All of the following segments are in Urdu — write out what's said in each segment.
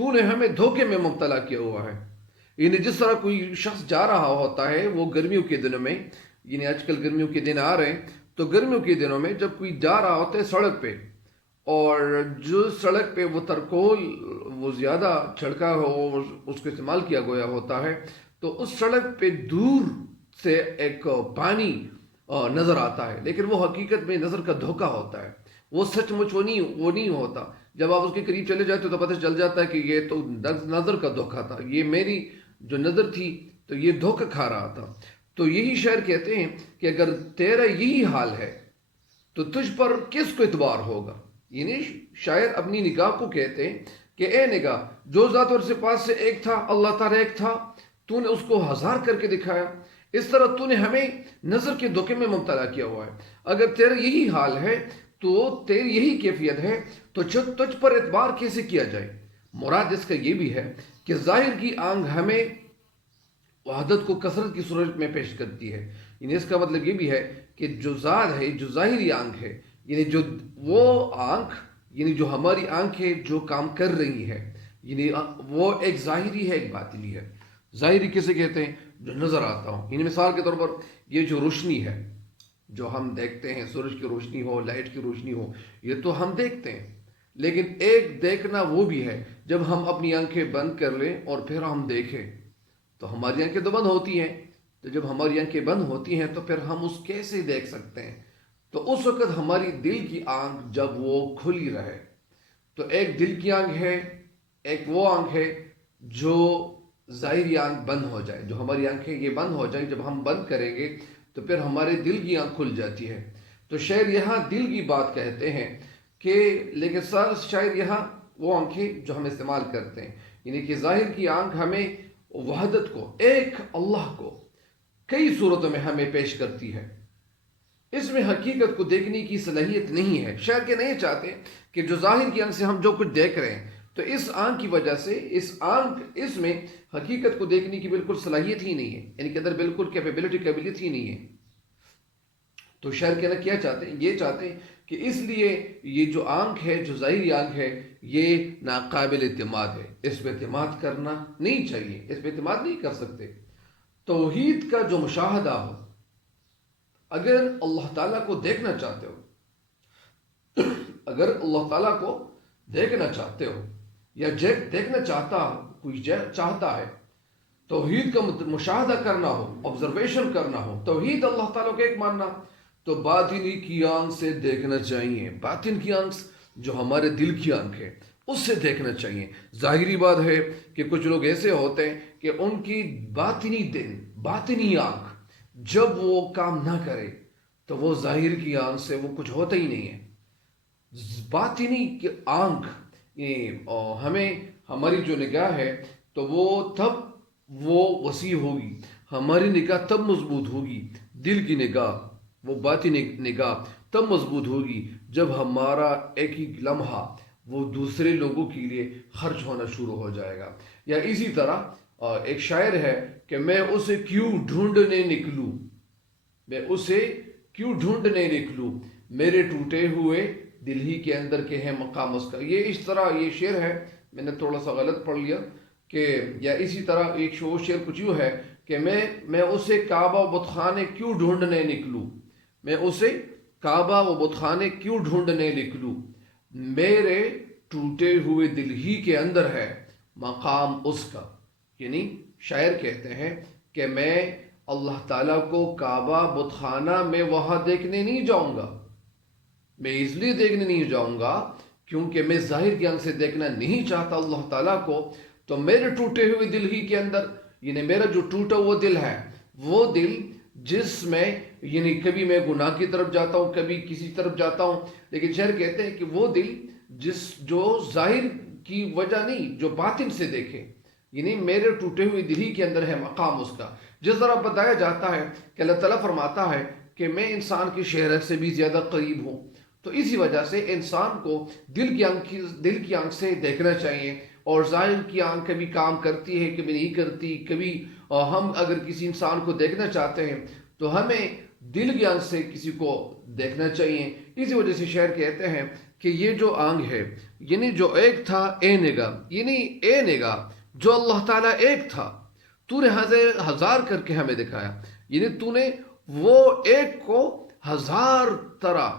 تو نے ہمیں دھوکے میں مبتلا کیا ہوا ہے. یعنی جس طرح کوئی شخص جا رہا ہوتا ہے وہ گرمیوں کے دنوں میں، یعنی آج کل گرمیوں کے دن آ رہے ہیں، تو گرمیوں کے دنوں میں جب کوئی جا رہا ہوتا ہے سڑک پہ، اور جو سڑک پہ وہ ترکول وہ زیادہ چھڑکا ہو، اس کو استعمال کیا گیا ہوتا ہے، تو اس سڑک پہ دور سے ایک پانی نظر آتا ہے، لیکن وہ حقیقت میں نظر کا دھوکہ ہوتا ہے. وہ سچ مچ وہ نہیں ہوتا. جب آپ اس کے قریب چلے جاتے تو پتہ چل جاتا ہے کہ یہ تو نظر کا دھوکہ تھا، یہ میری جو نظر تھی تو یہ دھوکہ کھا رہا تھا. تو یہی شاعر کہتے ہیں کہ اگر تیرا یہی حال ہے تو تجھ پر کس کو اعتبار ہوگا. یعنی شاعر اپنی نگاہ کو کہتے ہیں کہ اے نگاہ، جو ذات اور صفات سے ایک تھا، اللہ تعالیٰ ایک تھا، تو نے اس کو ہزار کر کے دکھایا. اس طرح تو نے ہمیں نظر کے دھوکے میں مبتلا کیا ہوا ہے. اگر تیرا یہی حال ہے تو تیری یہی کیفیت ہے تو تجھ پر اعتبار کیسے کیا جائے. مراد اس کا یہ بھی ہے کہ ظاہر کی آنکھ ہمیں وحدت کو کثرت کی صورت میں پیش کرتی ہے. یعنی اس کا مطلب یہ بھی ہے کہ جو ذات ہے، جو ظاہری آنکھ ہے، یعنی جو وہ آنکھ، یعنی جو ہماری آنکھ ہے جو کام کر رہی ہے، یعنی وہ ایک ظاہری ہے، ایک باطنی ہے. ظاہری کسے کہتے ہیں؟ جو نظر آتا ہوں. یعنی مثال کے طور پر یہ جو روشنی ہے جو ہم دیکھتے ہیں، سورج کی روشنی ہو، لائٹ کی روشنی ہو، یہ تو ہم دیکھتے ہیں. لیکن ایک دیکھنا وہ بھی ہے جب ہم اپنی آنکھیں بند کر لیں اور پھر ہم دیکھیں. تو ہماری آنکھیں تو بند ہوتی ہیں، تو جب ہماری آنکھیں بند ہوتی ہیں تو پھر ہم اس کیسے دیکھ سکتے ہیں؟ تو اس وقت ہماری دل کی آنکھ جب وہ کھلی رہے. تو ایک دل کی آنکھ ہے، ایک وہ آنکھ ہے جو ظاہری آنکھ بند ہو جائے. جو ہماری آنکھیں یہ بند ہو جائیں، جب ہم بند کریں گے تو پھر ہمارے دل کی آنکھ کھل جاتی ہے. تو شاعر یہاں دل کی بات کہتے ہیں کہ لیکن شاعر یہاں وہ آنکھیں جو ہم استعمال کرتے ہیں، یعنی کہ ظاہر کی آنکھ ہمیں وحدت کو، ایک اللہ کو کئی صورتوں میں ہمیں پیش کرتی ہے. اس میں حقیقت کو دیکھنے کی صلاحیت نہیں ہے. شاعر کے نہیں چاہتے کہ جو ظاہر کی آنکھ سے ہم جو کچھ دیکھ رہے ہیں، تو اس آنکھ کی وجہ سے اس میں حقیقت کو دیکھنے کی بالکل صلاحیت ہی نہیں ہے، یعنی کہ اندر بالکل قابلیت ہی نہیں ہے. تو شاعر کہنا کیا چاہتے ہیں؟ یہ چاہتے ہیں کہ اس لیے یہ جو آنکھ ہے، جو ظاہری آنکھ ہے، یہ ناقابل اعتماد ہے. اس پہ اعتماد کرنا نہیں چاہیے، اس پہ اعتماد نہیں کر سکتے. توحید کا جو مشاہدہ ہو، اگر اللہ تعالیٰ کو دیکھنا چاہتے ہو، اگر اللہ تعالیٰ کو دیکھنا چاہتے ہو یا دیکھنا کوئی چاہتا ہے، توحید کا مشاہدہ کرنا ہو، آبزرویشن کرنا ہو، توحید اللہ تعالیٰ کو ایک ماننا، تو باطنی کی آنکھ سے دیکھنا چاہیے. باطن کی آنکھ جو ہمارے دل کی آنکھ ہے اس سے دیکھنا چاہیے. ظاہری بات ہے کہ کچھ لوگ ایسے ہوتے ہیں کہ ان کی باطنی آنکھ جب وہ کام نہ کرے تو وہ ظاہر کی آنکھ سے وہ کچھ ہوتا ہی نہیں ہے. باطنی کی آنکھ ہماری جو نگاہ ہے تو وہ تب وہ وسیع ہوگی، ہماری نگاہ تب مضبوط ہوگی. دل کی نگاہ، وہ باطنی نگاہ تب مضبوط ہوگی جب ہمارا ایک ہی لمحہ وہ دوسرے لوگوں کے لیے خرچ ہونا شروع ہو جائے گا. یا اسی طرح ایک شاعر ہے کہ میں اسے کیوں ڈھونڈنے نکلوں، میرے ٹوٹے ہوئے دل ہی کے اندر کے ہیں مقام اس کا. یہ اس طرح یہ شعر ہے، میں نے تھوڑا سا غلط پڑھ لیا کہ یا اسی طرح ایک شعر کچھ یوں ہے کہ میں اسے کعبہ و بت خانے کیوں ڈھونڈنے نکلوں، میں اسے کعبہ و بت خانے کیوں ڈھونڈنے نکلوں، میرے ٹوٹے ہوئے دل ہی کے اندر ہے مقام اس کا. یعنی شاعر کہتے ہیں کہ میں اللہ تعالیٰ کو کعبہ بت خانہ میں وہاں دیکھنے نہیں جاؤں گا. میں اس لیے دیکھنے نہیں جاؤں گا کیونکہ میں ظاہر کی آنکھ سے دیکھنا نہیں چاہتا اللہ تعالیٰ کو. تو میرے ٹوٹے ہوئے دل ہی کے اندر، یعنی میرا جو ٹوٹا ہوا دل ہے، وہ دل جس میں یعنی کبھی میں گناہ کی طرف جاتا ہوں، کبھی کسی طرف جاتا ہوں، لیکن شاعر کہتے ہیں کہ وہ دل جو ظاہر کی وجہ نہیں، جو باطن سے دیکھے، یعنی میرے ٹوٹے ہوئے دل ہی کے اندر ہے مقام اس کا. جس طرح بتایا جاتا ہے کہ اللہ تعالیٰ فرماتا ہے کہ میں انسان کی شہرت سے بھی زیادہ قریب ہوں. تو اسی وجہ سے انسان کو دل کی آنکھ سے دیکھنا چاہیے. اور ظاہر کی آنکھ کبھی کام کرتی ہے، کبھی نہیں کرتی. کبھی ہم اگر کسی انسان کو دیکھنا چاہتے ہیں تو ہمیں دل کی آنکھ سے کسی کو دیکھنا چاہیے. اسی وجہ سے شاعر کہتے ہیں کہ یہ جو آنگ ہے یعنی جو ایک تھا اے نگاہ، یعنی اے نگاہ جو اللہ تعالیٰ ایک تھا تو نے ہزار کر کے ہمیں دکھایا، یعنی تو نے وہ ایک کو ہزار طرح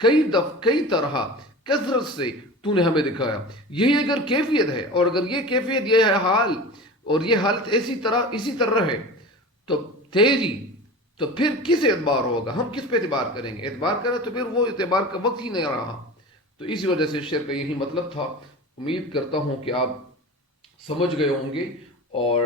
کئی طرح کثرت سے تو نے ہمیں دکھایا. یہی اگر کیفیت ہے اور اگر یہ کیفیت یہ ہے حال اور یہ حالت اسی طرح ہے تو تیری تو پھر کس اعتبار ہوگا؟ ہم کس پہ اعتبار کریں گے؟ اعتبار کریں تو پھر وہ اعتبار کا وقت ہی نہیں رہا. تو اسی وجہ سے شعر کا یہی مطلب تھا. امید کرتا ہوں کہ آپ سمجھ گئے ہوں گے اور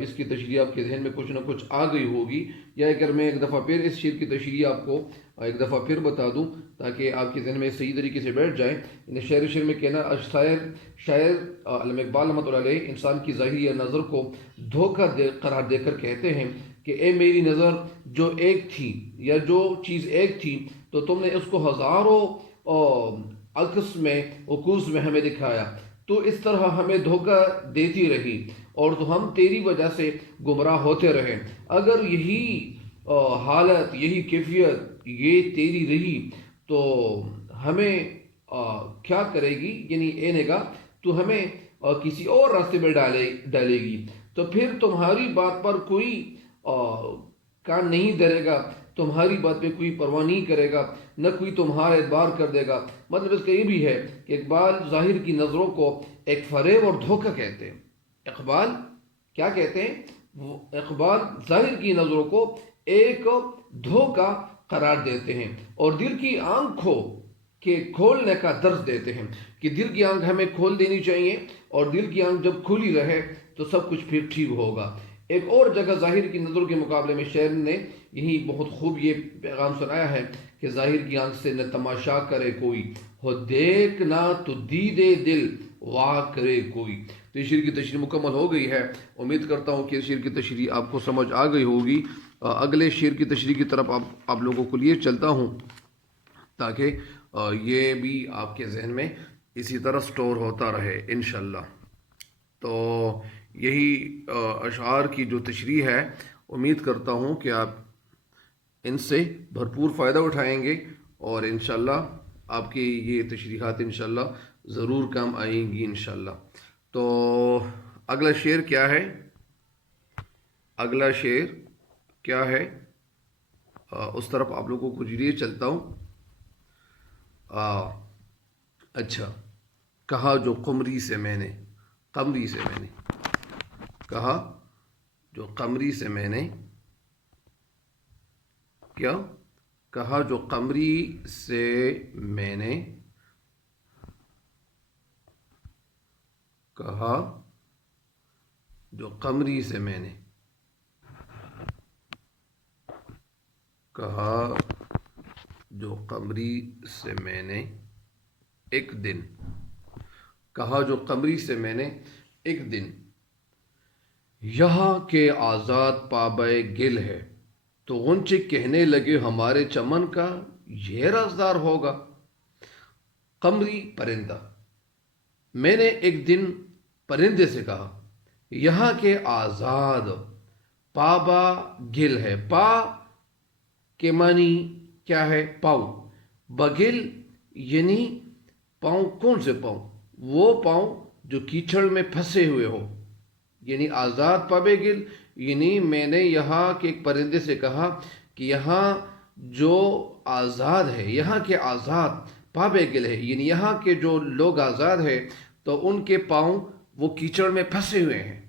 اس کی تشریح آپ کے ذہن میں کچھ نہ کچھ آ گئی ہوگی. یا اگر میں ایک دفعہ پھر اس شعر کی تشریح آپ کو ایک دفعہ پھر بتا دوں تاکہ آپ کے ذہن میں صحیح طریقے سے بیٹھ جائے. شعر میں کہنا شاعر علامہ اقبال رحمۃ اللہ علیہ انسان کی ظاہری نظر کو دھوکہ قرار دے کر کہتے ہیں کہ اے میری نظر جو ایک تھی یا جو چیز ایک تھی تو تم نے اس کو ہزاروں عکس میں عکوس میں ہمیں دکھایا، تو اس طرح ہمیں دھوکہ دیتی رہی اور تو ہم تیری وجہ سے گمراہ ہوتے رہے. اگر یہی حالت یہی کیفیت یہ تیری رہی تو ہمیں کیا کرے گی؟ یعنی اے نگاہ تو ہمیں کسی اور راستے میں ڈالے گی، تو پھر تمہاری بات پر کوئی کان نہیں دھرے گا، تمہاری بات پہ کوئی پرواہ نہیں کرے گا، نہ کوئی تمہارا اعتبار کر دے گا. مطلب اس کا یہ بھی ہے کہ اقبال ظاہر کی نظروں کو ایک فریب اور دھوکہ کہتے ہیں. اقبال کیا کہتے ہیں؟ اقبال ظاہر کی نظروں کو ایک دھوکہ قرار دیتے ہیں اور دل کی آنکھوں کے کھولنے کا درس دیتے ہیں کہ دل کی آنکھ ہمیں کھول دینی چاہیے اور دل کی آنکھ جب کھلی رہے تو سب کچھ پھر ٹھیک ہوگا. ایک اور جگہ ظاہر کی نظروں کے مقابلے میں شاعر نے یہی بہت خوب یہ پیغام سنایا ہے کہ ظاہر کی آنکھ سے نہ تماشا کرے کوئی، ہو دیکھنا تو دیدے دل واہ کرے کوئی. تو اس شعر کی تشریح مکمل ہو گئی ہے. امید کرتا ہوں کہ اس شعر کی تشریح آپ کو سمجھ آ گئی ہوگی. اگلے شعر کی تشریح کی طرف آپ لوگوں کو لیے چلتا ہوں تاکہ یہ بھی آپ کے ذہن میں اسی طرح سٹور ہوتا رہے انشاءاللہ. تو یہی اشعار کی جو تشریح ہے امید کرتا ہوں کہ آپ ان سے بھرپور فائدہ اٹھائیں گے اور انشاءاللہ آپ کی یہ تشریحات انشاءاللہ ضرور کام آئیں گی انشاءاللہ. تو اگلا شعر کیا ہے؟ اگلا شعر کیا ہے اس طرف آپ لوگوں کو لیے چلتا ہوں. اچھا، کہا جو قمری سے میں نے کہا جو قمری سے میں نے کیا کہا جو قمری سے میں نے کہا جو قمری سے میں نے کہا جو قمری سے میں نے ایک دن کہا جو قمری سے میں نے ایک دن یہاں کے آزاد پابے گل ہے، تو غنچے کہنے لگے ہمارے چمن کا یہ رازدار ہوگا. قمری پرندہ، میں نے ایک دن پرندے سے کہا یہاں کے آزاد پابا گل ہے. پا کے معنی کیا ہے؟ پاؤں. بگل یعنی پاؤں. کون سے پاؤں؟ وہ پاؤں جو کیچڑ میں پھنسے ہوئے ہو. یعنی آزاد پابے گل یعنی میں نے یہاں کے ایک پرندے سے کہا کہ یہاں جو آزاد ہے، یہاں کے آزاد پابے گل ہے، یعنی یہاں کے جو لوگ آزاد ہیں تو ان کے پاؤں وہ کیچڑ میں پھنسے ہوئے ہیں.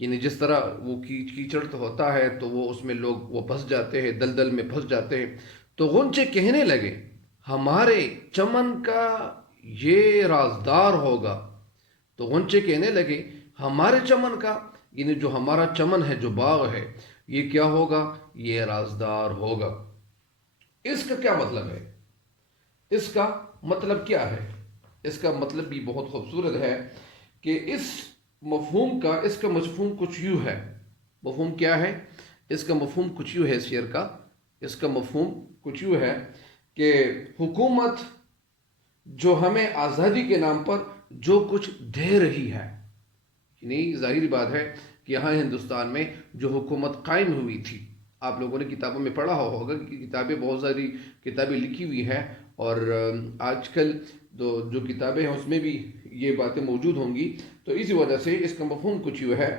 یعنی جس طرح وہ کیچڑ تو ہوتا ہے تو وہ اس میں لوگ وہ پھنس جاتے ہیں، دلدل میں پھنس جاتے ہیں. تو غنچے کہنے لگے ہمارے چمن کا یہ رازدار ہوگا. تو غنچے کہنے لگے ہمارے چمن کا، یعنی جو ہمارا چمن ہے، جو باغ ہے، یہ کیا ہوگا؟ یہ رازدار ہوگا. اس کا کیا مطلب ہے؟ اس کا مطلب کیا ہے؟ اس کا مطلب بھی بہت خوبصورت ہے کہ اس کا مفہوم کچھ یوں ہے. مفہوم کیا ہے؟ اس کا مفہوم کچھ یوں ہے. اس شعر کا اس کا مفہوم کچھ یوں ہے کہ حکومت جو ہمیں آزادی کے نام پر جو کچھ دے رہی ہے، یعنی ظاہری بات ہے کہ یہاں ہندوستان میں جو حکومت قائم ہوئی تھی، آپ لوگوں نے کتابوں میں پڑھا ہوگا کہ کتابیں بہت ساری کتابیں لکھی ہوئی ہیں اور آج کل جو کتابیں ہیں اس میں بھی یہ باتیں موجود ہوں گی. تو اسی وجہ سے اس کا مفہوم کچھ یہ ہے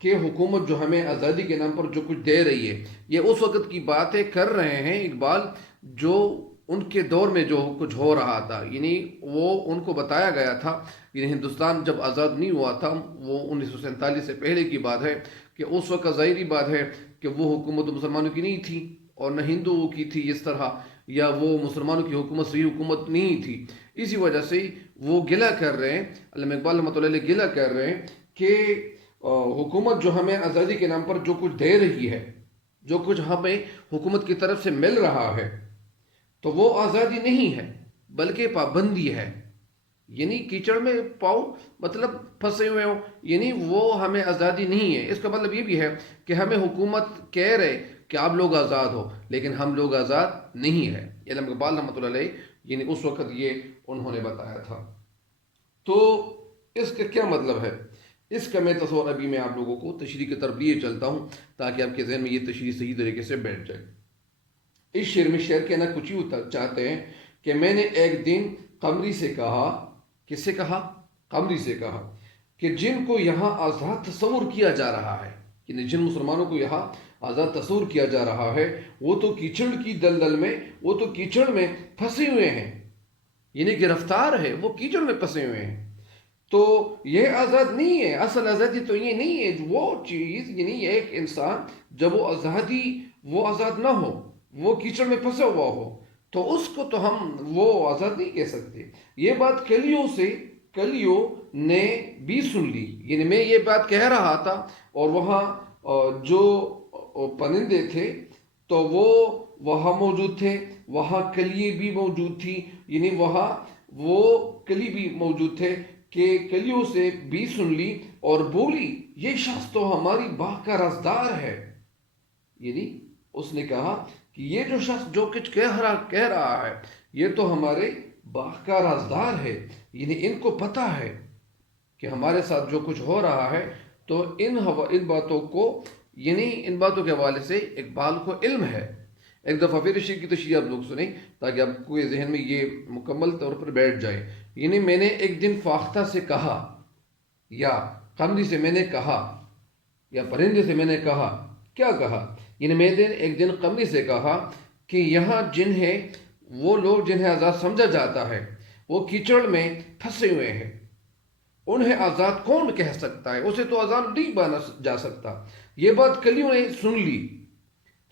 کہ حکومت جو ہمیں آزادی کے نام پر جو کچھ دے رہی ہے، یہ اس وقت کی باتیں کر رہے ہیں اقبال جو ان کے دور میں جو کچھ ہو رہا تھا. یعنی وہ ان کو بتایا گیا تھا، یعنی ہندوستان جب آزاد نہیں ہوا تھا، وہ 1947 سے پہلے کی بات ہے، کہ اس وقت ظاہری بات ہے کہ وہ حکومت مسلمانوں کی نہیں تھی اور نہ ہندوؤں کی تھی اس طرح، یا وہ مسلمانوں کی حکومت صحیح حکومت نہیں تھی. اسی وجہ سے وہ گلہ کر رہے ہیں، علامہ اقبال رحمۃ اللہ علیہ گلہ کر رہے ہیں کہ حکومت جو ہمیں آزادی کے نام پر جو کچھ دے رہی ہے، جو کچھ ہمیں حکومت کی طرف سے مل رہا ہے، تو وہ آزادی نہیں ہے بلکہ پابندی ہے. یعنی کیچڑ میں پاؤ مطلب پھنسے ہوئے ہو، یعنی وہ ہمیں آزادی نہیں ہے. اس کا مطلب یہ بھی ہے کہ ہمیں حکومت کہہ رہے کہ آپ لوگ آزاد ہو، لیکن ہم لوگ آزاد نہیں ہے. علامہ اقبال رحمۃ اللہ علیہ یعنی اس وقت یہ انہوں نے بتایا تھا. تو اس کا کیا مطلب ہے؟ اس کا میں تصور ابھی میں آپ لوگوں کو تشریح کی طرف لیے چلتا ہوں تاکہ آپ کے ذہن میں یہ تشریح صحیح طریقے سے بیٹھ جائے. اس شعر میں شعر کہنا کچھ ہی چاہتے ہیں کہ میں نے ایک دن قمری سے کہا. کس سے کہا؟ قمری سے کہا کہ جن کو یہاں آزاد تصور کیا جا رہا ہے، یعنی جن مسلمانوں کو یہاں آزاد تصور کیا جا رہا ہے، وہ تو کیچڑ کی دلدل میں، وہ تو کیچڑ میں پھنسے ہوئے ہیں. یعنی گرفتار ہے، وہ کیچڑ میں پھنسے ہوئے ہیں. تو یہ آزاد نہیں ہے. اصل آزادی تو یہ نہیں ہے. وہ چیز یعنی ایک انسان جب وہ آزاد نہ ہو، وہ کیچڑ میں پھنسا ہوا ہو، تو اس کو تو ہم وہ آزاد نہیں کہہ سکتے. یہ بات کلیوں نے بھی سن لی. یعنی میں یہ بات کہہ رہا تھا اور وہاں جو پرندے تھے تو وہ وہاں موجود تھے، وہاں کلیے بھی موجود تھی. یعنی وہاں وہ کلی بھی موجود تھے کہ کلیوں سے بھی سن لی اور بولی یہ شخص تو ہماری باغ کا رازدار ہے. یعنی اس نے کہا کہ یہ جو شخص جو کچھ کہہ رہا ہے یہ تو ہمارے باغ کا رازدار ہے. یعنی ان کو پتہ ہے کہ ہمارے ساتھ جو کچھ ہو رہا ہے. تو ان باتوں کو یعنی ان باتوں کے حوالے سے اقبال کو علم ہے. ایک دفعہ پھر شعر کی تشریح آپ لوگ سنیں تاکہ آپ کو یہ ذہن میں یہ مکمل طور پر بیٹھ جائے. یعنی میں نے ایک دن فاختہ سے کہا، یا قمری سے میں نے کہا، یا پرندے سے میں نے کہا. کیا کہا؟ یعنی میں نے ایک دن قمری سے کہا کہ یہاں وہ لوگ جنہیں آزاد سمجھا جاتا ہے وہ کیچڑ میں پھنسے ہوئے ہیں. انہیں آزاد کون کہہ سکتا ہے؟ اسے تو آزاد نہیں بنا جا سکتا. یہ بات کلیوں نے سن لی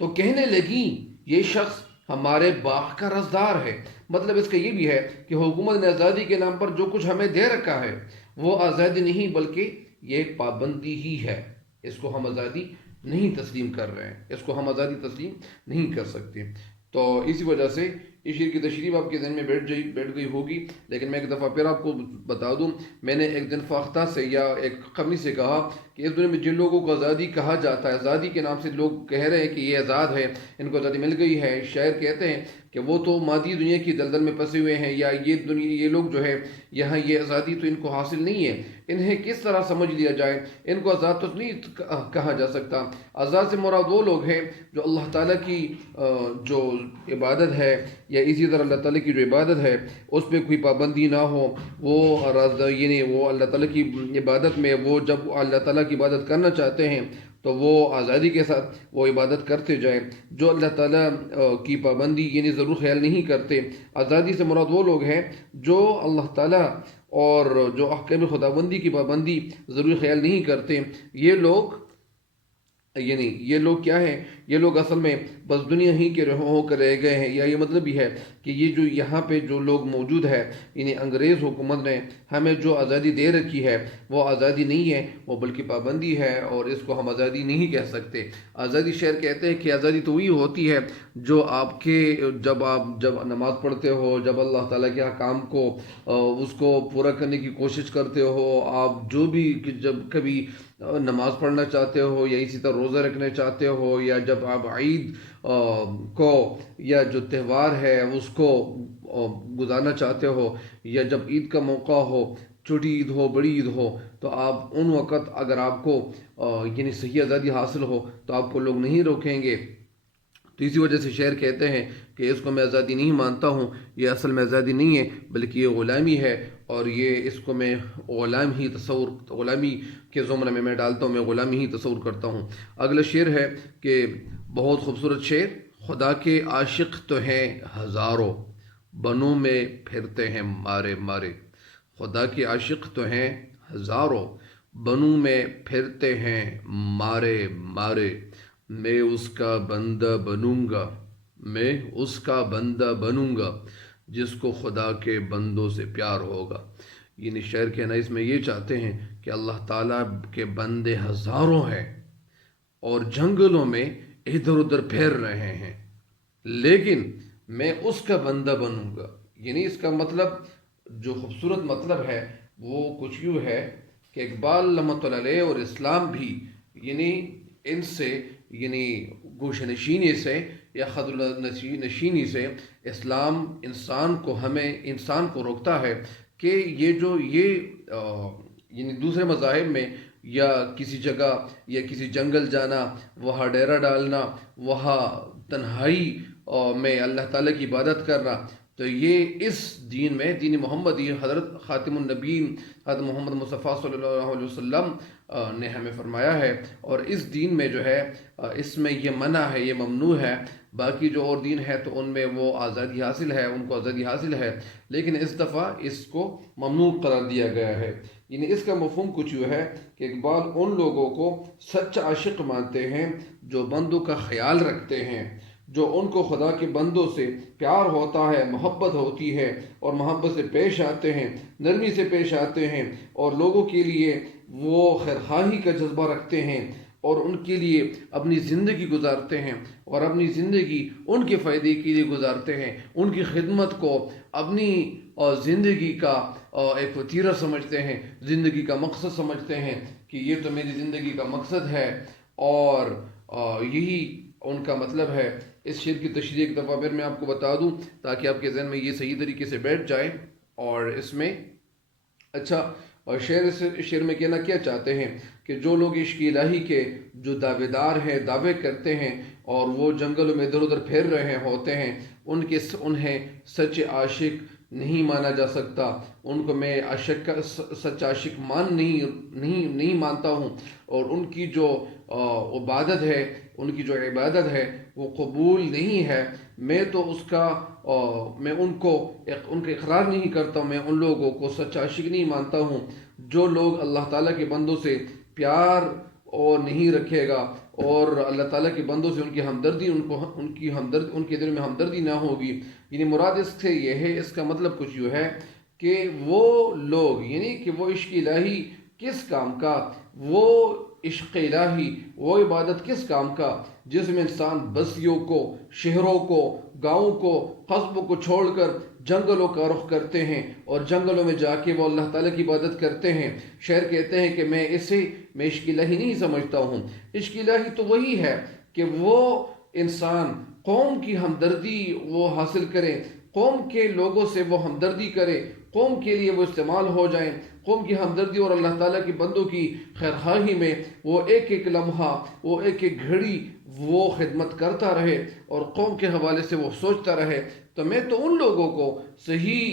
تو کہنے لگی یہ شخص ہمارے باغ کا رازدار ہے. مطلب اس کا یہ بھی ہے کہ حکومت نے آزادی کے نام پر جو کچھ ہمیں دے رکھا ہے وہ آزادی نہیں بلکہ یہ پابندی ہی ہے. اس کو ہم آزادی نہیں تسلیم کر رہے ہیں، اس کو ہم آزادی تسلیم نہیں کر سکتے. تو اسی وجہ سے اس شعر کی تشریح آپ کے ذہن میں بیٹھ گئی ہوگی. لیکن میں ایک دفعہ پھر آپ کو بتا دوں، میں نے ایک دن فاختہ سے یا ایک قمری سے کہا کہ اس دنیا میں جن لوگوں کو آزادی کہا جاتا ہے، آزادی کے نام سے لوگ کہہ رہے ہیں کہ یہ آزاد ہے، ان کو آزادی مل گئی ہے، شاعر کہتے ہیں کہ وہ تو مادی دنیا کی دلدل میں پھنسے ہوئے ہیں، یا یہ لوگ جو ہے یہاں یہ آزادی تو ان کو حاصل نہیں ہے. انہیں کس طرح سمجھ لیا جائے؟ ان کو آزاد تو نہیں کہا جا سکتا. آزاد سے مراد وہ لوگ ہیں جو اللہ تعالیٰ کی جو عبادت ہے، یا اسی طرح اللہ تعالیٰ کی جو عبادت ہے اس پہ کوئی پابندی نہ ہو. یعنی وہ اللہ تعالیٰ کی عبادت میں وہ جب اللہ تعالیٰ کی عبادت کرنا چاہتے ہیں تو وہ آزادی کے ساتھ وہ عبادت کرتے جائیں. جو اللہ تعالیٰ کی پابندی یعنی ضرور خیال نہیں کرتے. آزادی سے مراد وہ لوگ ہیں جو اللہ تعالیٰ اور جو احکام خداوندی کی پابندی ضروری خیال نہیں کرتے. یہ لوگ کیا ہیں؟ یہ لوگ اصل میں بس دنیا ہی کے ہو کر رہ گئے ہیں. یا یہ مطلب یہ ہے کہ یہ جو یہاں پہ جو لوگ موجود ہے، یعنی انگریز حکومت نے ہمیں جو آزادی دے رکھی ہے وہ آزادی نہیں ہے، وہ بلکہ پابندی ہے، اور اس کو ہم آزادی نہیں کہہ سکتے. آزادی شعر کہتے ہیں کہ آزادی تو وہی ہوتی ہے جو آپ کے جب نماز پڑھتے ہو، جب اللہ تعالیٰ کے احکام کو اس کو پورا کرنے کی کوشش کرتے ہو. آپ جو بھی جب کبھی نماز پڑھنا چاہتے ہو، یا اسی طرح روزہ رکھنا چاہتے ہو، یا جب آپ عید کو یا جو تہوار ہے اس کو گزارنا چاہتے ہو، یا جب عید کا موقع ہو، چھوٹی عید ہو بڑی عید ہو، تو آپ ان وقت اگر آپ کو یعنی صحیح آزادی حاصل ہو تو آپ کو لوگ نہیں روکیں گے. تو اسی وجہ سے شاعر کہتے ہیں کہ اس کو میں آزادی نہیں مانتا ہوں، یہ اصل میں آزادی نہیں ہے بلکہ یہ غلامی ہے، اور یہ اس کو میں غلامی کے زمرے میں ڈالتا ہوں، میں غلامی ہی تصور کرتا ہوں۔ اگلا شعر ہے کہ بہت خوبصورت شعر، خدا کے عاشق تو ہیں ہزاروں، بنوں میں پھرتے ہیں مارے مارے۔ خدا کے عاشق تو ہیں ہزاروں، بنوں میں پھرتے ہیں مارے مارے۔ میں اس کا بندہ بنوں گا، میں اس کا بندہ بنوں گا، جس کو خدا کے بندوں سے پیار ہوگا۔ یعنی شعر کہنا اس میں یہ چاہتے ہیں کہ اللہ تعالیٰ کے بندے ہزاروں ہیں اور جنگلوں میں ادھر ادھر پھیر رہے ہیں، لیکن میں اس کا بندہ بنوں گا۔ یعنی اس کا مطلب، جو خوبصورت مطلب ہے وہ کچھ یوں ہے کہ اقبال رحمۃ اللہ علیہ اور اسلام بھی یعنی ان سے یعنی گوش نشینی سے یا خذل نشینی سے اسلام انسان کو روکتا ہے کہ یہ یعنی دوسرے مذاہب میں یا کسی جگہ یا کسی جنگل جانا، وہاں ڈیرا ڈالنا، وہاں تنہائی میں اللہ تعالیٰ کی عبادت کرنا، تو یہ اس دین میں، دین محمدی، حضرت خاتم النبیین حضرت محمد مصطفیٰ صلی اللہ علیہ وسلم نے ہمیں فرمایا ہے، اور اس دین میں جو ہے اس میں یہ منع ہے، یہ ممنوع ہے۔ باقی جو اور دین ہے تو ان میں وہ آزادی حاصل ہے، ان کو آزادی حاصل ہے، لیکن اس دفعہ اس کو ممنوع قرار دیا گیا ہے۔ یعنی اس کا مفہوم کچھ یوں ہے کہ اقبال ان لوگوں کو سچ عاشق مانتے ہیں جو بندوں کا خیال رکھتے ہیں، جو ان کو خدا کے بندوں سے پیار ہوتا ہے، محبت ہوتی ہے، اور محبت سے پیش آتے ہیں، نرمی سے پیش آتے ہیں، اور لوگوں کے لیے وہ خیرخواہی کا جذبہ رکھتے ہیں، اور ان کے لیے اپنی زندگی گزارتے ہیں، اور اپنی زندگی ان کے فائدے کے لیے گزارتے ہیں، ان کی خدمت کو اپنی زندگی کا ایک وتیرہ سمجھتے ہیں، زندگی کا مقصد سمجھتے ہیں کہ یہ تو میری زندگی کا مقصد ہے، اور یہی ان کا مطلب ہے۔ اس شعر کی تشریح ایک دفعہ پھر میں آپ کو بتا دوں تاکہ آپ کے ذہن میں یہ صحیح طریقے سے بیٹھ جائے، اور اس میں اچھا، اور شعر میں کہنا کیا چاہتے ہیں کہ جو لوگ عشق الہی کے جو دعوے دار ہیں، دعوے کرتے ہیں، اور وہ جنگلوں میں ادھر ادھر پھیر رہے ہوتے ہیں، انہیں سچ عاشق نہیں مانا جا سکتا، ان کو میں سچا عاشق نہیں مانتا ہوں، اور ان کی جو عبادت ہے، ان کی جو عبادت ہے وہ قبول نہیں ہے۔ میں تو میں ان کا اقرار نہیں کرتا ہوں، میں ان لوگوں کو سچا عاشق نہیں مانتا ہوں جو لوگ اللہ تعالیٰ کے بندوں سے پیار اور نہیں رکھے گا، اور اللہ تعالیٰ کے بندوں سے ان کی ہمدردی، ان کے دل میں ہمدردی نہ ہوگی۔ یعنی مراد اس سے یہ ہے، اس کا مطلب کچھ یوں ہے کہ وہ لوگ، یعنی کہ وہ عشق الہی کس کام کا، وہ عشق الہی، وہ عبادت کس کام کا جس میں انسان بستیوں کو، شہروں کو، گاؤں کو، قصبوں کو چھوڑ کر جنگلوں کا رخ کرتے ہیں، اور جنگلوں میں جا کے وہ اللہ تعالیٰ کی عبادت کرتے ہیں۔ شاعر کہتے ہیں کہ میں عشق الہی نہیں سمجھتا ہوں۔ عشق الہی تو وہی ہے کہ وہ انسان قوم کی ہمدردی وہ حاصل کرے، قوم کے لوگوں سے وہ ہمدردی کرے، قوم کے لیے وہ استعمال ہو جائیں، قوم کی ہمدردی اور اللہ تعالیٰ کی بندوں کی خیرخواہی میں وہ ایک ایک لمحہ، وہ ایک ایک گھڑی وہ خدمت کرتا رہے، اور قوم کے حوالے سے وہ سوچتا رہے۔ تو میں تو ان لوگوں کو صحیح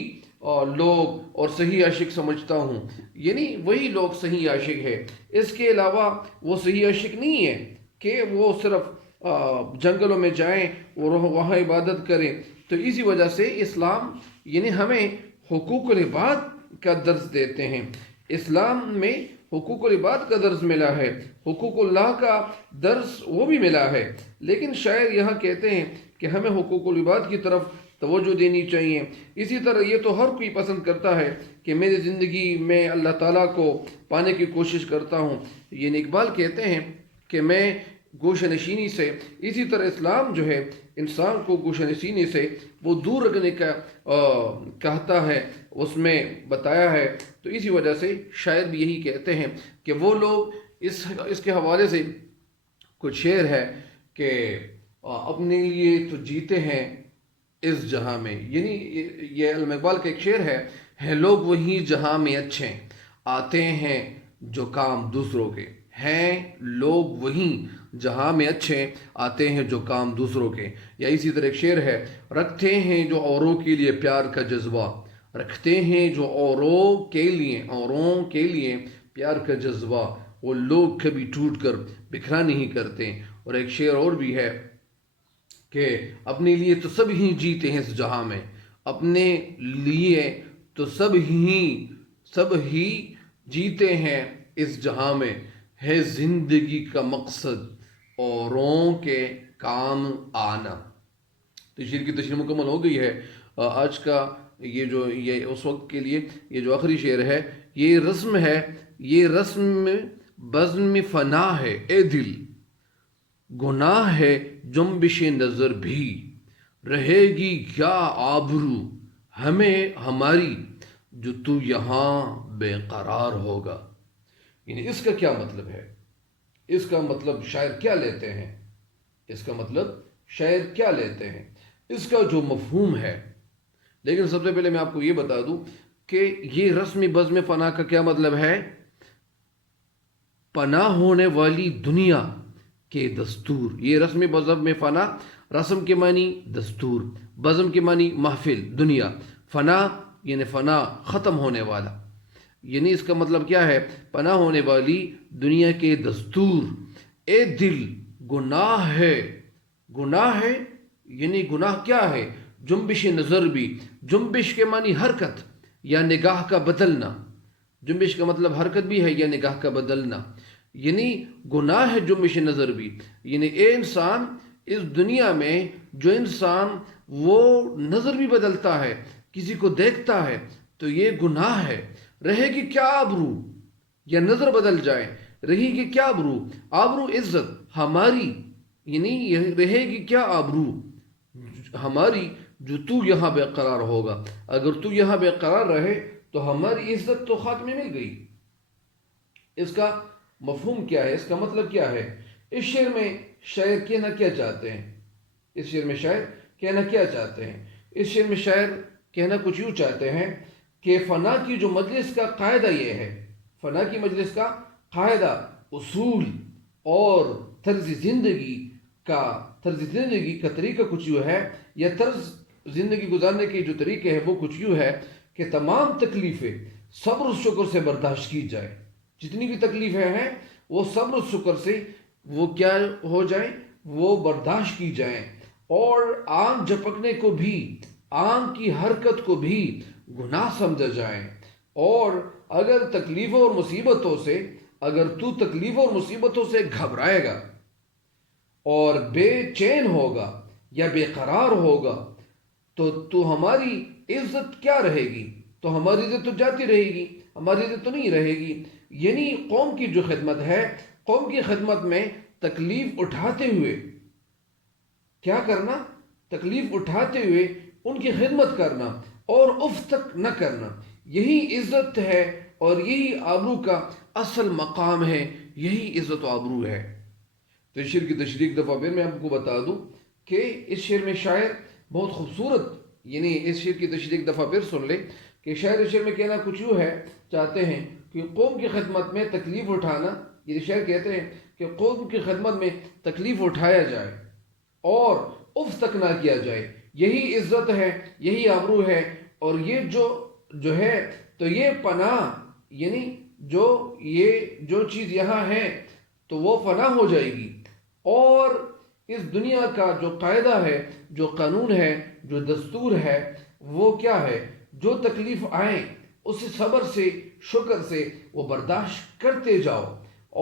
لوگ اور صحیح عاشق سمجھتا ہوں، یعنی وہی لوگ صحیح عاشق ہے۔ اس کے علاوہ وہ صحیح عاشق نہیں ہے کہ وہ صرف جنگلوں میں جائیں اور وہاں عبادت کریں۔ تو اسی وجہ سے اسلام یعنی ہمیں حقوق العباد کا درس دیتے ہیں۔ اسلام میں حقوق العباد کا درس ملا ہے، حقوق اللہ کا درس وہ بھی ملا ہے، لیکن شاعر یہاں کہتے ہیں کہ ہمیں حقوق العباد کی طرف توجہ دینی چاہیے۔ اسی طرح یہ تو ہر کوئی پسند کرتا ہے کہ میری زندگی میں اللہ تعالیٰ کو پانے کی کوشش کرتا ہوں۔ یہ اقبال کہتے ہیں کہ میں گوشہ نشینی سے، اسی طرح اسلام جو ہے انسان کو گوشہ نشینی سے وہ دور رکھنے کا کہتا ہے، اس میں بتایا ہے۔ تو اسی وجہ سے شاعر بھی یہی کہتے ہیں کہ وہ لوگ اس کے حوالے سے کچھ شعر ہے کہ اپنے لیے تو جیتے ہیں اس جہاں میں، یعنی یہ علامہ اقبال کا ایک شعر ہے لوگ وہی جہاں میں اچھے آتے ہیں جو کام دوسروں کے، ہیں لوگ وہیں جہاں میں اچھے آتے ہیں جو کام دوسروں کے. یا اسی طرح ایک شعر ہے، رکھتے ہیں جو اوروں کے لیے پیار کا جذبہ، رکھتے ہیں جو اوروں کے لیے پیار کا جذبہ، وہ لوگ کبھی ٹوٹ کر بکھرا نہیں کرتے. اور ایک شعر اور بھی ہے کہ اپنے لیے تو سب ہی جیتے ہیں اس جہاں میں، اپنے لیے تو سب ہی جیتے ہیں اس جہاں میں، ہے زندگی کا مقصد اوروں کے کام آنا. تو شعر کی تشریح مکمل ہو گئی ہے. آج کا یہ اس وقت کے لیے یہ جو آخری شعر ہے، یہ رسم بزم فنا ہے اے دل، گناہ ہے جنبش نظر بھی، رہے گی کیا آبرو ہماری جو تو یہاں بے قرار ہوگا. یعنی اس کا کیا مطلب ہے؟ اس کا مطلب شاعر کیا لیتے ہیں؟ اس کا جو مفہوم ہے. لیکن سب سے پہلے میں آپ کو یہ بتا دوں کہ یہ رسم بزم فنا کا کیا مطلب ہے؟ پناہ ہونے والی دنیا کے دستور. یہ رسم بزم میں فنا، رسم کے معنی دستور، بزم کے معنی محفل، دنیا، فنا یعنی فنا ختم ہونے والا. یعنی اس کا مطلب کیا ہے؟ پناہ ہونے والی دنیا کے دستور. اے دل گناہ ہے یعنی گناہ کیا ہے؟ جنبش نظر بھی. جنبش کے معنی حرکت یا نگاہ کا بدلنا. جنبش کا مطلب حرکت بھی ہے یا نگاہ کا بدلنا. یعنی گناہ ہے جنبش نظر بھی. یعنی اے انسان، اس دنیا میں جو انسان وہ نظر بھی بدلتا ہے، کسی کو دیکھتا ہے، تو یہ گناہ ہے. رہے گی کیا آبرو، یا نظر بدل جائے، رہے گی کیا آبرو؟ آبرو عزت ہماری، یعنی یہ رہے گی کیا آبرو ہماری جو تو یہاں بے قرار ہوگا. اگر تو یہاں بے قرار رہے تو ہماری عزت تو خاک میں مل گئی. اس کا مفہوم کیا ہے؟ اس کا مطلب کیا ہے؟ اس شعر میں شاعر کہنا کیا چاہتے ہیں؟ اس شعر میں شاعر کہنا کچھ یوں چاہتے ہیں کہ فنا کی جو مجلس کا قاعدہ یہ ہے، فنا کی مجلس کا قاعدہ، اصول اور طرز زندگی کا طریقہ کچھ یوں ہے، یا طرز زندگی گزارنے کے جو طریقے ہیں وہ کچھ یوں ہے کہ تمام تکلیفیں صبر و شکر سے برداشت کی جائے. جتنی بھی تکلیفیں ہیں وہ صبر و شکر سے وہ کیا ہو جائیں؟ وہ برداشت کی جائیں. اور آنکھ جھپکنے کو بھی، آنکھ کی حرکت کو بھی گناہ سمجھا جائیں. اور اگر تکلیفوں اور مصیبتوں سے گھبرائے گا اور بے چین ہوگا یا بے قرار ہوگا تو ہماری عزت کیا رہے گی؟ تو ہماری عزت تو جاتی رہے گی، ہماری عزت تو نہیں رہے گی. یعنی قوم کی جو خدمت ہے، قوم کی خدمت میں تکلیف اٹھاتے ہوئے کیا کرنا؟ تکلیف اٹھاتے ہوئے ان کی خدمت کرنا اور اف تک نہ کرنا. یہی عزت ہے اور یہی آبرو کا اصل مقام ہے، یہی عزت و آبرو ہے. تو اس شعر کی تشریح ایک دفعہ پھر میں آپ کو بتا دوں کہ اس شعر میں شاعر بہت خوبصورت، یعنی اس شعر کی تشریح ایک دفعہ پھر سن لے کہ شاعر اس شعر میں کہنا کچھ یوں ہے چاہتے ہیں کہ قوم کی خدمت میں تکلیف اٹھانا، یہ شاعر کہتے ہیں کہ قوم کی خدمت میں تکلیف اٹھایا جائے اور اف تک نہ کیا جائے. یہی عزت ہے، یہی آبرو ہے. اور یہ جو ہے تو یہ پناہ، یعنی جو چیز یہاں ہے تو وہ فنا ہو جائے گی. اور اس دنیا کا جو قاعدہ ہے، جو قانون ہے، جو دستور ہے، وہ کیا ہے؟ جو تکلیف آئیں اسے صبر سے، شکر سے وہ برداشت کرتے جاؤ.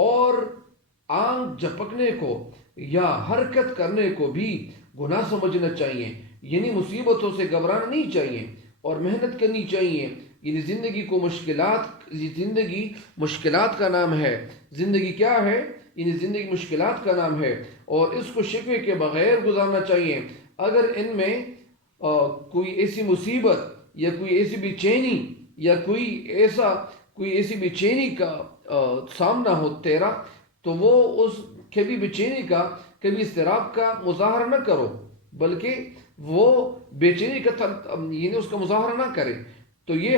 اور آنکھ جھپکنے کو یا حرکت کرنے کو بھی گناہ سمجھنا چاہیے. یعنی مصیبتوں سے گھبرانا نہیں چاہیے اور محنت کرنی چاہیے. یعنی زندگی مشکلات کا نام ہے. زندگی کیا ہے؟ یعنی زندگی مشکلات کا نام ہے اور اس کو شکوے کے بغیر گزارنا چاہیے. اگر ان میں کوئی ایسی مصیبت یا کوئی ایسی بے چینی یا کوئی ایسی بے چینی کا سامنا ہو تیرا، تو وہ اس کبھی بے چینی کا، کبھی اضطراب کا مظاہرہ نہ کرو، بلکہ وہ بے چینی کا یعنی اس کا مظاہرہ نہ کرے. تو یہ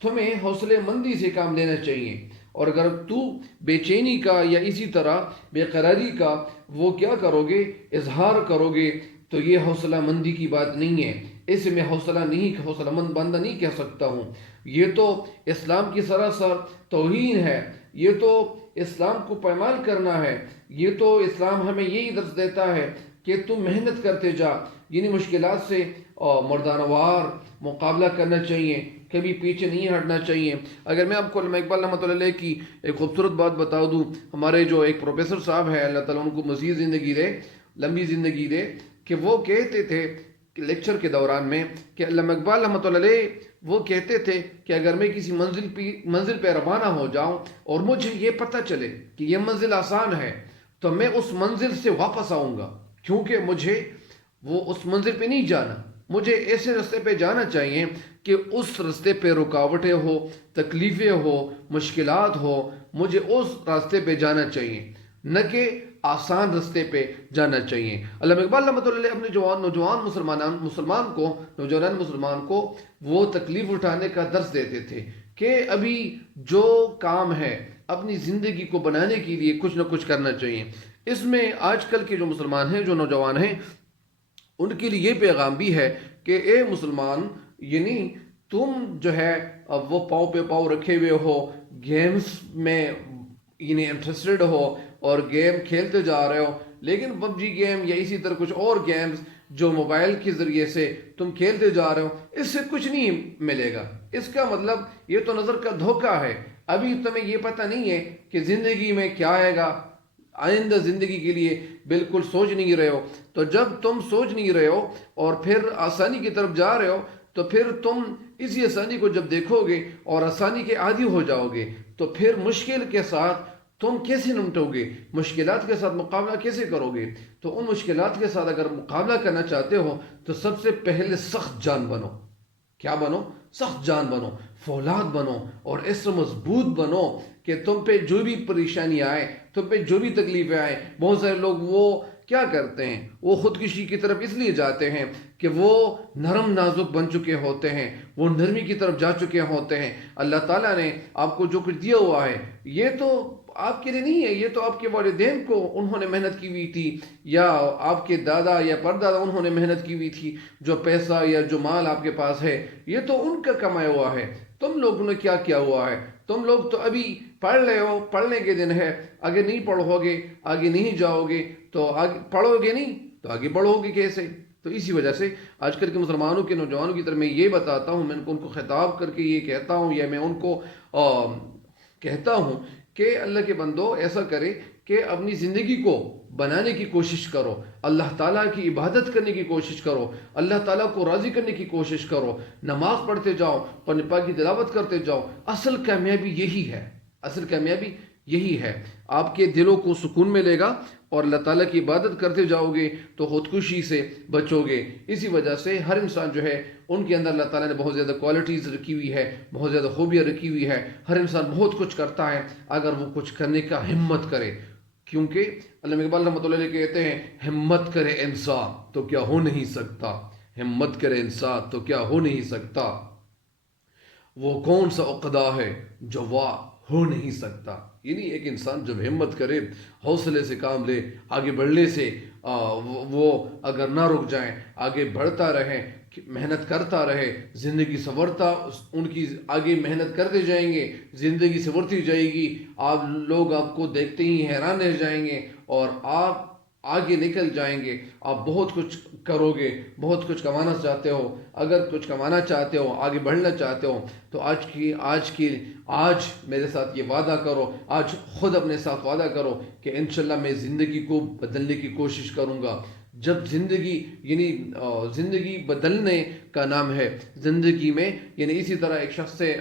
تمہیں حوصلے مندی سے کام لینا چاہیے اور اگر تو بے چینی کا یا اسی طرح بے قراری کا وہ کیا کرو گے، اظہار کرو گے، تو یہ حوصلہ مندی کی بات نہیں ہے، اسے میں حوصلہ مند بندہ نہیں کہہ سکتا ہوں۔ یہ تو اسلام کی سراسر توہین ہے، یہ تو اسلام کو پامال کرنا ہے، یہ تو اسلام ہمیں یہی درس دیتا ہے کہ تم محنت کرتے جا، یعنی مشکلات سے مردانہ وار مقابلہ کرنا چاہیے، کبھی پیچھے نہیں ہٹنا چاہیے۔ اگر میں آپ کو علامہ اقبال رحمۃ اللہ علیہ کی ایک خوبصورت بات بتا دوں، ہمارے جو ایک پروفیسر صاحب ہے، اللہ تعالیٰ ان کو مزید زندگی دے، لمبی زندگی دے، کہ وہ کہتے تھے لیکچر کے دوران میں کہ علامہ اقبال رحمۃ اللہ علیہ وہ کہتے تھے کہ اگر میں کسی منزل پہ روانہ ہو جاؤں اور مجھے یہ پتہ چلے کہ یہ منزل آسان ہے، تو میں اس منزل سے واپس آؤں گا، کیونکہ مجھے وہ اس منزل پہ نہیں جانا، مجھے ایسے راستے پہ جانا چاہیے کہ اس راستے پہ رکاوٹیں ہو، تکلیفیں ہو، مشکلات ہو، مجھے اس راستے پہ جانا چاہیے، نہ کہ آسان راستے پہ جانا چاہیے۔ علامہ اقبال رحمۃ اللہ علیہ اپنے نوجوان مسلمان کو وہ تکلیف اٹھانے کا درس دیتے تھے کہ ابھی جو کام ہے اپنی زندگی کو بنانے کے لیے کچھ نہ کچھ کرنا چاہیے۔ اس میں آج کل کے جو مسلمان ہیں، جو نوجوان ہیں، ان کے لیے یہ پیغام بھی ہے کہ اے مسلمان، یعنی تم جو ہے اب وہ پاؤں پہ پاؤں رکھے ہوئے ہو، گیمز میں یعنی انٹرسٹڈ ہو اور گیم کھیلتے جا رہے ہو، لیکن پب جی گیم یا اسی طرح کچھ اور گیمز جو موبائل کے ذریعے سے تم کھیلتے جا رہے ہو، اس سے کچھ نہیں ملے گا۔ اس کا مطلب یہ تو نظر کا دھوکہ ہے، ابھی تمہیں یہ پتہ نہیں ہے کہ زندگی میں کیا آئے گا، آئندہ زندگی کے لیے بالکل سوچ نہیں رہے ہو۔ تو جب تم سوچ نہیں رہے ہو اور پھر آسانی کی طرف جا رہے ہو، تو پھر تم اسی آسانی کو جب دیکھو گے اور آسانی کے عادی ہو جاؤ گے، تو پھر مشکل کے ساتھ تم کیسے نمٹو گے، مشکلات کے ساتھ مقابلہ کیسے کرو گے؟ تو ان مشکلات کے ساتھ اگر مقابلہ کرنا چاہتے ہو تو سب سے پہلے سخت جان بنو۔ کیا بنو؟ سخت جان بنو، فولاد بنو، اور ایسا مضبوط بنو کہ تم پہ جو بھی پریشانی آئے، تم پہ جو بھی تکلیفیں آئیں۔ بہت سارے لوگ وہ کیا کرتے ہیں، وہ خودکشی کی طرف اس لیے جاتے ہیں کہ وہ نرم نازک بن چکے ہوتے ہیں، وہ نرمی کی طرف جا چکے ہوتے ہیں۔ اللہ تعالیٰ نے آپ کو جو کچھ دیا ہوا ہے، یہ تو آپ کے لیے نہیں ہے، یہ تو آپ کے والدین کو انہوں نے محنت کی ہوئی تھی، یا آپ کے دادا یا پردادا انہوں نے محنت کی ہوئی تھی۔ جو پیسہ یا جو مال آپ کے پاس ہے، یہ تو ان کا کمایا ہوا ہے۔ تم لوگوں نے کیا کیا ہوا ہے؟ تم لوگ تو ابھی پڑھ رہے ہو، پڑھنے کے دن ہے، آگے نہیں پڑھو گے، آگے نہیں جاؤ گے، تو آگے پڑھو گے نہیں تو آگے بڑھو گے کیسے؟ تو اسی وجہ سے آج کل کے مسلمانوں کے نوجوانوں کی طرف میں یہ بتاتا ہوں، میں ان کو خطاب کر کے یہ کہتا ہوں، یا میں ان کو کہتا ہوں کہ اللہ کے بندو ایسا کرے کہ اپنی زندگی کو بنانے کی کوشش کرو، اللہ تعالیٰ کی عبادت کرنے کی کوشش کرو، اللہ تعالیٰ کو راضی کرنے کی کوشش کرو، نماز پڑھتے جاؤ، قرآن پاک کی تلاوت کرتے جاؤ۔ اصل کامیابی یہی ہے، اصل کامیابی یہی ہے۔ آپ کے دلوں کو سکون ملے گا اور اللہ تعالیٰ کی عبادت کرتے جاؤ گے تو خودکشی سے بچو گے۔ اسی وجہ سے ہر انسان جو ہے، ان کے اندر اللہ تعالیٰ نے بہت زیادہ کوالٹیز رکھی ہوئی ہے، بہت زیادہ خوبیاں رکھی ہوئی ہے۔ ہر انسان بہت کچھ کرتا ہے اگر وہ کچھ کرنے کا ہمت کرے، کیونکہ علامہ اقبال رحمۃ اللہ علیہ کہتے ہیں ہمت کرے انسان تو کیا ہو نہیں سکتا، ہمت کرے انسان تو کیا ہو نہیں سکتا، وہ کون سا عقدہ ہے جو واہ ہو نہیں سکتا۔ یعنی ایک انسان جب ہمت کرے، حوصلے سے کام لے، آگے بڑھنے سے وہ اگر نہ رک جائیں، آگے بڑھتا رہے، محنت کرتا رہے، زندگی سنورتا، ان کی آگے محنت کرتے جائیں گے، زندگی سنورتی جائے گی، آپ لوگ آپ کو دیکھتے ہی حیران رہ جائیں گے اور آپ آگے نکل جائیں گے۔ آپ بہت کچھ کرو گے، بہت کچھ کمانا چاہتے ہو، اگر کچھ کمانا چاہتے ہو، آگے بڑھنا چاہتے ہو، تو آج میرے ساتھ یہ وعدہ کرو، آج خود اپنے ساتھ وعدہ کرو کہ انشاءاللہ میں زندگی کو بدلنے کی کوشش کروں گا۔ جب زندگی بدلنے کا نام ہے زندگی میں، یعنی اسی طرح ایک شخص سے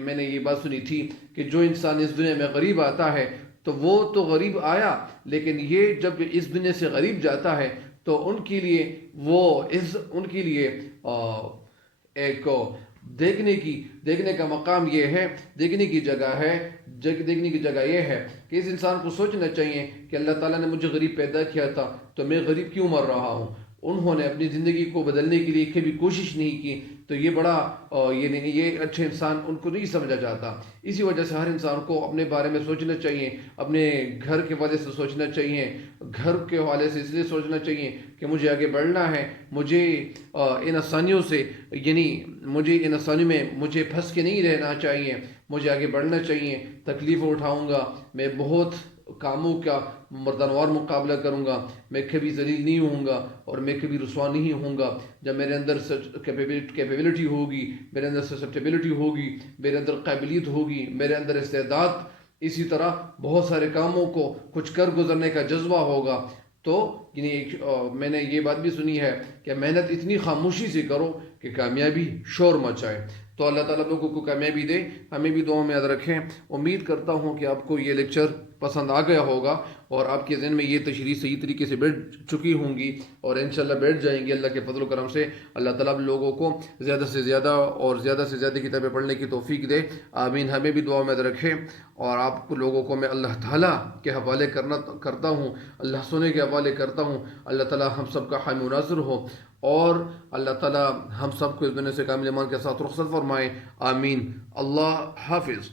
میں نے یہ بات سنی تھی کہ جو انسان اس دنیا میں غریب آتا ہے تو وہ تو غریب آیا، لیکن یہ جب اس دنیا سے غریب جاتا ہے تو ان کے لیے ایک دیکھنے کا مقام یہ ہے، دیکھنے کی جگہ یہ ہے کہ اس انسان کو سوچنا چاہیے کہ اللہ تعالیٰ نے مجھے غریب پیدا کیا تھا تو میں غریب کیوں مر رہا ہوں۔ انہوں نے اپنی زندگی کو بدلنے کے لیے کبھی کوشش نہیں کی، تو یہ بڑا یہ اچھے انسان ان کو نہیں سمجھا جاتا. اسی وجہ سے ہر انسان کو اپنے بارے میں سوچنا چاہیے، اپنے گھر کے حوالے سے سوچنا چاہیے، گھر کے حوالے سے اس لیے سوچنا چاہیے کہ مجھے آگے بڑھنا ہے، مجھے ان آسانیوں سے مجھے ان آسانیوں میں مجھے پھنس کے نہیں رہنا چاہیے، مجھے آگے بڑھنا چاہیے. تکلیف اٹھاؤں گا، میں بہت کاموں کا مردانوار مقابلہ کروں گا، میں کبھی ذلیل نہیں ہوں گا اور میں کبھی رسوا نہیں ہوں گا. جب میرے اندر کیپیبلٹی ہوگی، میرے اندر سسپٹیبلٹی ہوگی، میرے اندر قابلیت ہوگی، میرے اندر استعداد، اسی طرح بہت سارے کاموں کو کچھ کر گزرنے کا جذبہ ہوگا. تو میں نے یہ بات بھی سنی ہے کہ محنت اتنی خاموشی سے کرو کہ کامیابی شور مچائے. تو اللہ تعالیٰ لوگوں کو کامیابی دے، ہمیں بھی دعاؤں میں یاد رکھیں. امید کرتا ہوں کہ آپ کو یہ لیکچر پسند آ گیا ہوگا اور آپ کے ذہن میں یہ تشریح صحیح طریقے سے بیٹھ چکی ہوں گی اور انشاءاللہ بیٹھ جائیں گی. اللہ کے فضل و کرم سے اللہ تعالیٰ لوگوں کو زیادہ سے زیادہ اور زیادہ سے زیادہ کتابیں پڑھنے کی توفیق دے. آمین. ہمیں بھی دعا میں یاد رکھیں اور آپ کو لوگوں کو میں اللہ تعالیٰ کے حوالے کرتا ہوں، اللہ سونے کے حوالے کرتا ہوں. اللہ تعالیٰ ہم سب کا حامی و ناصر ہو اور اللہ تعالیٰ ہم سب کو اس دنیا سے کامل ایمان کے ساتھ رخصت فرمائے. آمین. اللہ حافظ.